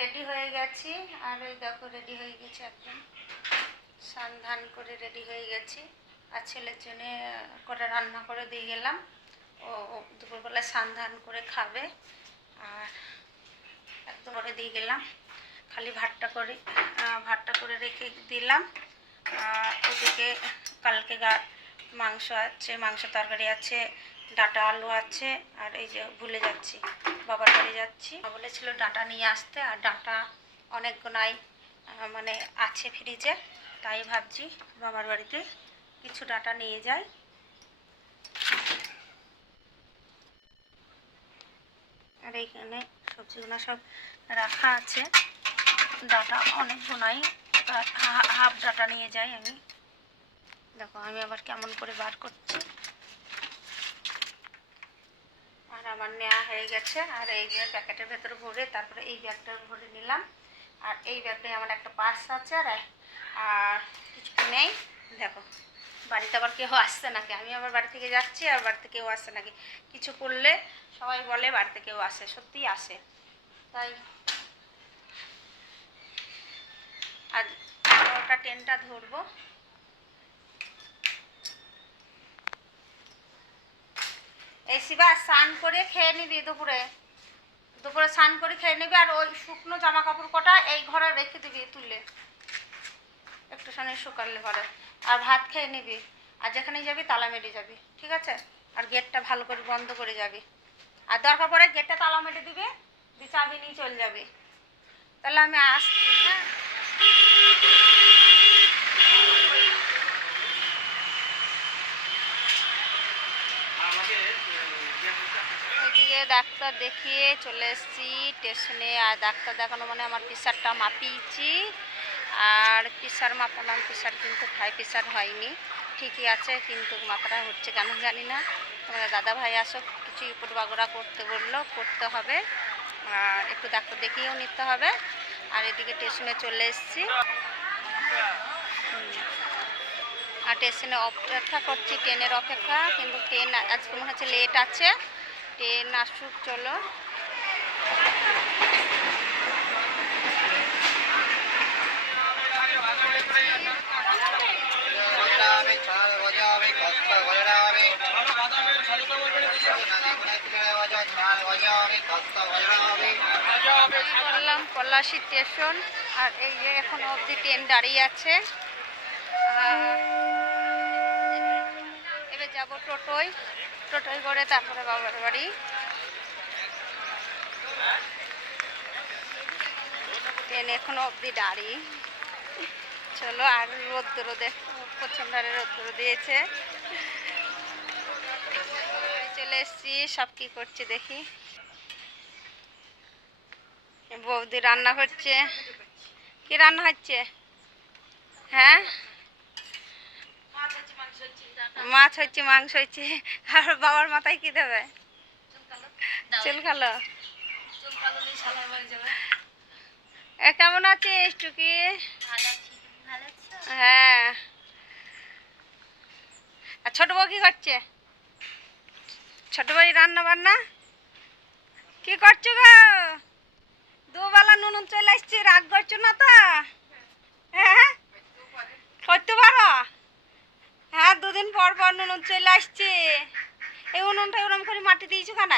Ready হয়ে গেছি। আর ওই দেখো রেডি হয়ে গেছি, একদম স্নান ধান করে রেডি হয়ে গেছি। আর ছেলের জন্য করে রান্না করে দিয়ে গেলাম। ও দুপুরবেলা স্নান ধান করে খাবে। আর একদম করে দিয়ে গেলাম, খালি ভাতটা করে রেখে দিলাম। ওদিকে কালকে মাংস আছে, মাংস তরকারি আছে, ডাঁটা আলু আছে। আর এই যে ভুলে যাচ্ছি, বাবার বাড়ি যাচ্ছি, বলেছিল ডাঁটা নিয়ে আসতে। আর ডাঁটা অনেকগুলাই মানে আছে ফ্রিজে, তাই ভাবছি বাবার বাড়িতে কিছু ডাঁটা নিয়ে যাই। আর এইখানে সবজিগুলো সব রাখা আছে, ডাঁটা অনেকগুলাই, হাফ ডাঁটা নিয়ে যাই আমি। দেখো আমি আবার কেমন করে বার করছি। আর আমার নেওয়া হয়ে গেছে। আর এই যে প্যাকেটের ভেতরে ভরে তারপরে এই ব্যাগটা ভরে নিলাম। আর এই ব্যাগটায় আমার একটা পার্স আছে। আর কিছু নেই। দেখো বাড়িতে আবার কেউ আসছে নাকি, আমি আবার বাড়ি থেকে যাচ্ছি আর বাড়িতে কেউ আসছে নাকি। কিছু করলে সবাই বলে বাড়িতে কেউ আসে, সত্যিই আসে। তাই আজ 11টা ট্রেনটা ধরবো। এই শিবা স্নান করে খেয়ে নিবি, দুপুরে স্নান করে খেয়ে নিবি। আর ওই শুকনো জামা কাপড় কটা এই ঘরে রেখে দিবি তুলে, একটুখানি শুকালে ঘরে। আর ভাত খেয়ে নিবি। আর যেখানে যাবি তালা মেরে যাবি, ঠিক আছে? আর গেটটা ভালো করে বন্ধ করে যাবি। আর দরকার পড়ে গেটটা তালা মেরে দিবি, দিয়ে চাবি নিয়ে চলে যাবি। তাহলে আমি আসছি। হ্যাঁ, ওইদিকে ডাক্তার দেখিয়ে চলে এসেছি স্টেশনে। আর ডাক্তার দেখানো মানে আমার প্রেশারটা মাপিয়েছি। আর প্রেশার মাপালাম, প্রেশার কিন্তু হাই প্রেশার হয়নি, ঠিকই আছে। কিন্তু মাথাটা হচ্ছে কেন জানি না। তোমাদের দাদা ভাই আসো, কিছু ইপুট বাগড়া করতে বললো, করতে হবে। আর একটু ডাক্তার দেখিয়েও নিতে হবে। আর এদিকে স্টেশনে চলে এসেছি। আর স্টেশনে অপেক্ষা করছি, ট্রেনের অপেক্ষা। কিন্তু ট্রেন আজকে মনে হচ্ছে লেট আছে, ট্রেন আসুক। চলো বললাম পলাশী স্টেশন। আর এই যে এখন অবধি ট্রেন দাঁড়িয়ে আছে। এবার যাবো টোটোয় করে তারপরে বাবার বাড়ি। ট্রেন এখনো অবধি দাঁড়িয়ে। চলো। আর রোদ্র দেখো, প্রচণ্ড রোদ্র দিয়েছে। চলে এসছি, সব কি করছে দেখি। বৌদি রান্না করছে। কি রান্না হচ্ছে? হ্যাঁ, মাছ হচ্ছে, মাংস হচ্ছে। আর বাবার মাথায় কি দেবে? চুল খালো। কেমন আছিস টুকি? হ্যাঁ। আর ছোট বউ কি করছে? ছোট বউ রান্না বান্না কি করছো গো? দুবেলা নুন চলে আসছে, রাগ করছো না তো? হ্যাঁ, করতে পারো। হ্যাঁ, দুদিন পর পর নুন চলে আসছে। এই উনুনটা ওরম করে মাটি দিয়েছো কেন?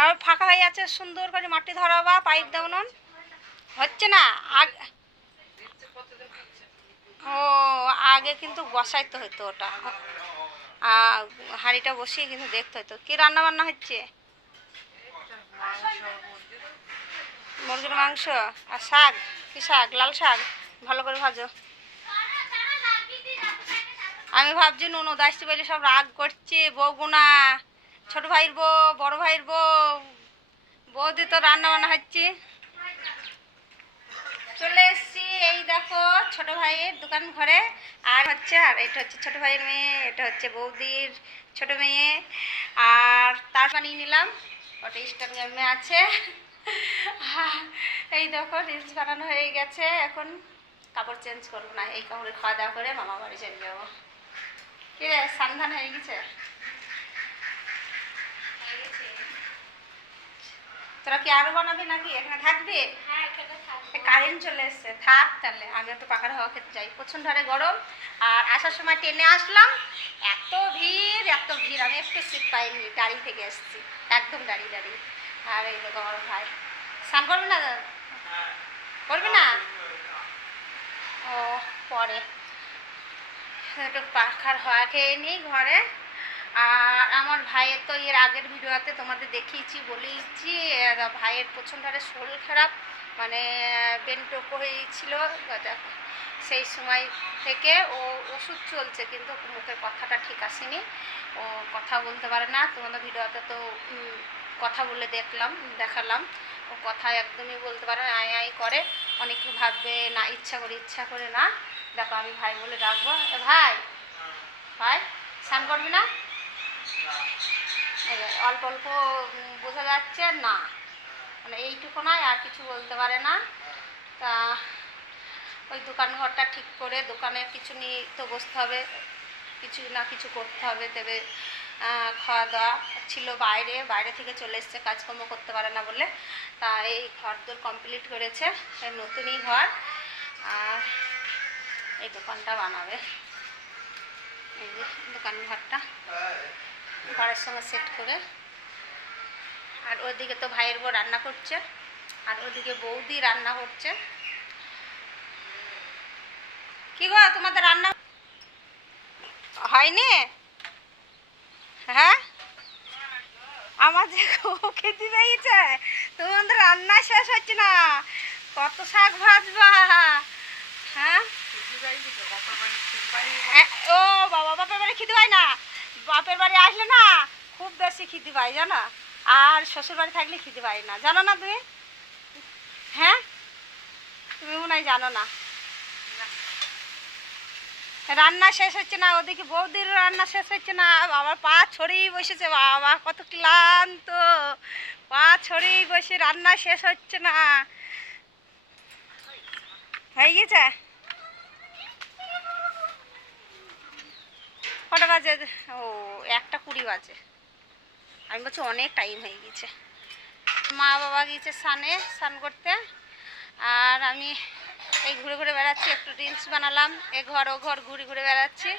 আর ফাঁকা হয়ে আছে, সুন্দর করে মাটি ধরাবা, পাইপ দাও। নুন হচ্ছে না। ও আগে কিন্তু বসাইতে হতো ওটা, হাঁড়িটা বসিয়ে কিন্তু দেখতে হতো। কি রান্না বান্না হচ্ছে? মুরগির মাংস আর শাক। কি শাক? লাল শাক। ভালো করে ভাজো। আমি ভাবছি নুনু দাসটি বলে সব রাগ করছে, বউগুনা, ছোট ভাইয়ের বউ, বড় ভাইয়ের বউ, বৌদি তো রান্না বান্না হচ্ছে। চলে এসছি, এই দেখো ছোট ভাইয়ের দোকান ঘরে। আর এটা হচ্ছে ছোট ভাইয়ের মেয়ে, এটা হচ্ছে বৌদির ছোট মেয়ে। আর তার বানিয়ে নিলাম, ওটা ইনস্টাগ্রামে আছে। এই দেখো রিলস বানানো হয়ে গেছে। এখন কাপড় চেঞ্জ করবো না, এই কাপড়ে খাওয়া দাওয়া করে মামা বাড়ি চলে যাবো। কি রে, সান্ধান হয়ে গেছে? তোরা কি আরো বানাবি নাকি এখানে থাকবি? কারেন্ট চলে এসছে, থাক তাহলে আমি একটু পাখার হাওয়া খেতে যাই, প্রচণ্ড হারে গরম। আর আসার সময় ট্রেনে আসলাম, এত ভিড় এত ভিড়, আমি একটু সিট পাইনি, গাড়ি থেকে এসেছি, একদম দাঁড়িয়ে দাঁড়িয়ে। আর এই দেখো আমার ভাই স্নান করবে না, করবে না ও পরে একটু পাখার হাওয়া খেয়ে নিই ঘরে। আর আমার ভাইয়ের তো এর আগের ভিডিওতে তোমাদের দেখিয়েছি, বলেইছি ভাইয়ের প্রচণ্ড হারে শরীর খারাপ, মানে বেন্টোকো হয়েছিল, সেই সময় থেকে ও ওষুধ চলছে কিন্তু মুখের কথাটা ঠিক আসেনি, ও কথা বলতে পারে না। তোমাদের ভিডিওতে তো কথা বলে দেখালাম, ও কথা একদমই বলতে পারে না, আই আই করে। অনেকে ভাববে না ইচ্ছা করে না। দেখো আমি ভাই বলে ডাকবো, ভাই ভাই স্নান করবি না? অল্প অল্প বোঝা যাচ্ছে না, মানে এইটুকু নয়, আর কিছু বলতে পারে না। তা ওই দোকান ঘরটা ঠিক করে দোকানে কিছু নিয়ে তো বসতে হবে, কিছু না কিছু করতে হবে, তবে খাওয়া দাওয়া ছিল বাইরে থেকে চলে এসছে, কাজকর্ম করতে পারে না বলে। তা এই ঘর দোর কমপ্লিট করেছে, নতুনই ঘর। আর এই দোকানটা বানাবে, এই যে দোকান ঘরটা ঘরের সঙ্গে সেট করে। আর ওইদিকে তো ভাইয়ের বউ রান্না করছে, আর ওদিকে বৌদি রান্না করছে। কি গো তোমাদের রান্না হয়নি? হ্যাঁ আমার যে খেতে পেয়েছে, তোমাদের রান্না শেষ হচ্ছে না, কত শাক ভাজবা? হ্যাঁ ও বাবা, বাপের বাড়ি খিদে পায় না, বাপের বাড়ি আসলে না খুব বেশি খিদে পায় জানো, আর শ্বশুর বাড়ি থাকলে খিদে পায় না, জানো না তুমি? হ্যাঁ তুমি মনে হয় জানো না। রান্না শেষ হচ্ছে না, ওদিকে বৌদির রান্না শেষ হচ্ছে না, বাবার পা ছড়িয়ে বসেছে, বাবা কত ক্লান্ত, পা ছড়িয়ে বসে রান্না শেষ হচ্ছে না। হয়ে গেছে? কটা বাজে? ও 1:20 বাজে। আমি বলছি অনেক টাইম হয়ে গেছে। মা বাবা গিয়েছে স্নান করতে, আর আমি এই ঘুরে ঘুরে বেড়াচ্ছি, একটু রিলস বানালাম, এ ঘর ও ঘর ঘুরে ঘুরে বেড়াচ্ছি।